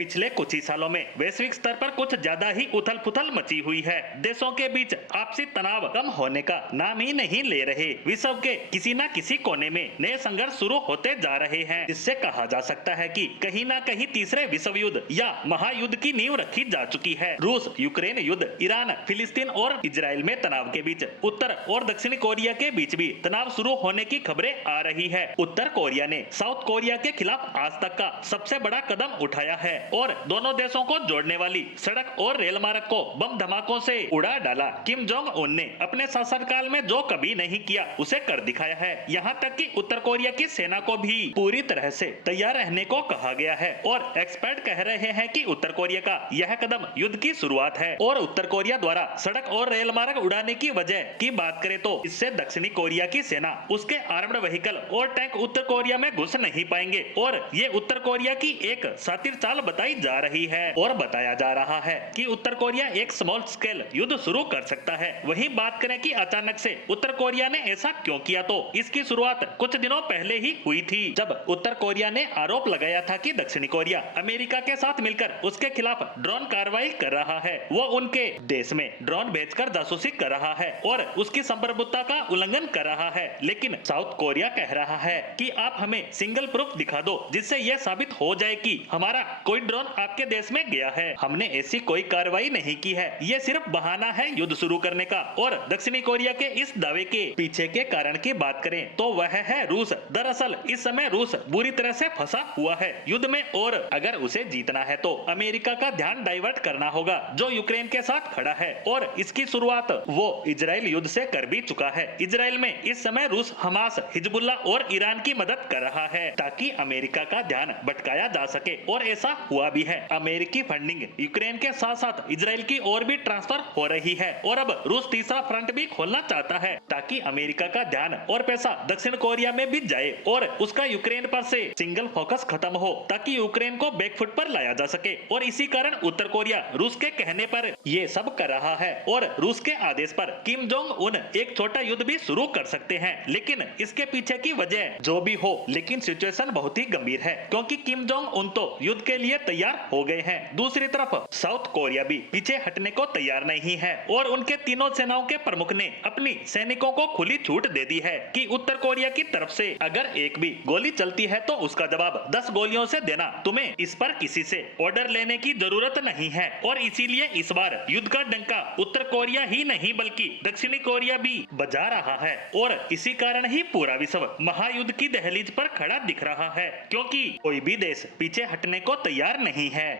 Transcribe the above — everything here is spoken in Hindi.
पिछले कुछ ही सालों में वैश्विक स्तर पर कुछ ज्यादा ही उथल पुथल मची हुई है। देशों के बीच आपसी तनाव कम होने का नाम ही नहीं ले रहे। विश्व के किसी न किसी कोने में नए संघर्ष शुरू होते जा रहे हैं। इससे कहा जा सकता है कि कहीं न कहीं तीसरे विश्व युद्ध या महायुद्ध की नींव रखी जा चुकी है। रूस यूक्रेन युद्ध, ईरान फिलिस्तीन और इजराइल में तनाव के बीच उत्तर और दक्षिण कोरिया के बीच भी तनाव शुरू होने की खबरें आ रही है। उत्तर कोरिया ने साउथ कोरिया के खिलाफ आज तक का सबसे बड़ा कदम उठाया है और दोनों देशों को जोड़ने वाली सड़क और रेल मार्ग को बम धमाकों से उड़ा डाला। किम जोंग उन ने अपने शासनकाल में जो कभी नहीं किया उसे कर दिखाया है। यहाँ तक कि उत्तर कोरिया की सेना को भी पूरी तरह से तैयार रहने को कहा गया है और एक्सपर्ट कह रहे हैं कि उत्तर कोरिया का यह कदम युद्ध की शुरुआत है। और उत्तर कोरिया द्वारा सड़क और रेल मार्ग उड़ाने की वजह की बात करें तो इससे दक्षिणी कोरिया की सेना, उसके आर्म्ड व्हीकल और टैंक उत्तर कोरिया में घुस नहीं पाएंगे और ये उत्तर कोरिया की एक शातिर चाल बताई जा रही है। और बताया जा रहा है कि उत्तर कोरिया एक स्मॉल स्केल युद्ध शुरू कर सकता है। वही बात करें कि अचानक से उत्तर कोरिया ने ऐसा क्यों किया, तो इसकी शुरुआत कुछ दिनों पहले ही हुई थी, जब उत्तर कोरिया ने आरोप लगाया था कि दक्षिणी कोरिया अमेरिका के साथ मिलकर उसके खिलाफ ड्रोन कार्रवाई कर रहा है। वो उनके देश में ड्रोन भेजकर जासूसी कर रहा है और उसकी संप्रभुता का उल्लंघन कर रहा है। लेकिन साउथ कोरिया कह रहा है कि आप हमें सिंगल प्रूफ दिखा दो जिससे यह साबित हो जाए कि हमारा कोई ड्रोन आपके देश में गया है। हमने ऐसी कोई कार्रवाई नहीं की है, ये सिर्फ बहाना है युद्ध शुरू करने का। और दक्षिणी कोरिया के इस दावे के पीछे के कारण की बात करें तो वह है रूस। दरअसल इस समय रूस बुरी तरह से फंसा हुआ है युद्ध में और अगर उसे जीतना है तो अमेरिका का ध्यान डाइवर्ट करना होगा जो यूक्रेन के साथ खड़ा है। और इसकी शुरुआत वो इजराइल युद्ध से कर भी चुका है। इजराइल में इस समय रूस, हमास, हिजबुल्ला और ईरान की मदद कर रहा है ताकि अमेरिका का ध्यान भटकाया जा सके और ऐसा हुआ भी है। अमेरिकी फंडिंग यूक्रेन के साथ साथ इजराइल की ओर भी ट्रांसफर हो रही है और अब रूस तीसरा फ्रंट भी खोलना चाहता है ताकि अमेरिका का ध्यान और पैसा दक्षिण कोरिया में भी जाए और उसका यूक्रेन पर से सिंगल फोकस खत्म हो ताकि यूक्रेन को बैकफुट पर लाया जा सके। और इसी कारण उत्तर कोरिया रूस के कहने पर ये सब कर रहा है और रूस के आदेश पर किम जोंग उन एक छोटा युद्ध भी शुरू कर सकते हैं। लेकिन इसके पीछे की वजह जो भी हो, लेकिन सिचुएशन बहुत ही गंभीर है क्योंकि किम जोंग उन तो युद्ध के लिए तैयार हो गए हैं। दूसरी तरफ साउथ कोरिया भी पीछे हटने को तैयार नहीं है और उनके तीनों सेनाओं के प्रमुख ने अपनी सैनिकों को खुली छूट दे दी है कि उत्तर कोरिया की तरफ से अगर एक भी गोली चलती है तो उसका जवाब 10 गोलियों से देना। तुम्हें इस पर किसी से ऑर्डर लेने की जरूरत नहीं है। और इसीलिए इस बार युद्ध का डंका उत्तर कोरिया ही नहीं बल्कि दक्षिणी कोरिया भी बजा रहा है और इसी कारण ही पूरा विश्व महायुद्ध की दहलीज पर खड़ा दिख रहा है क्योंकि कोई भी देश पीछे हटने को तैयार नहीं है।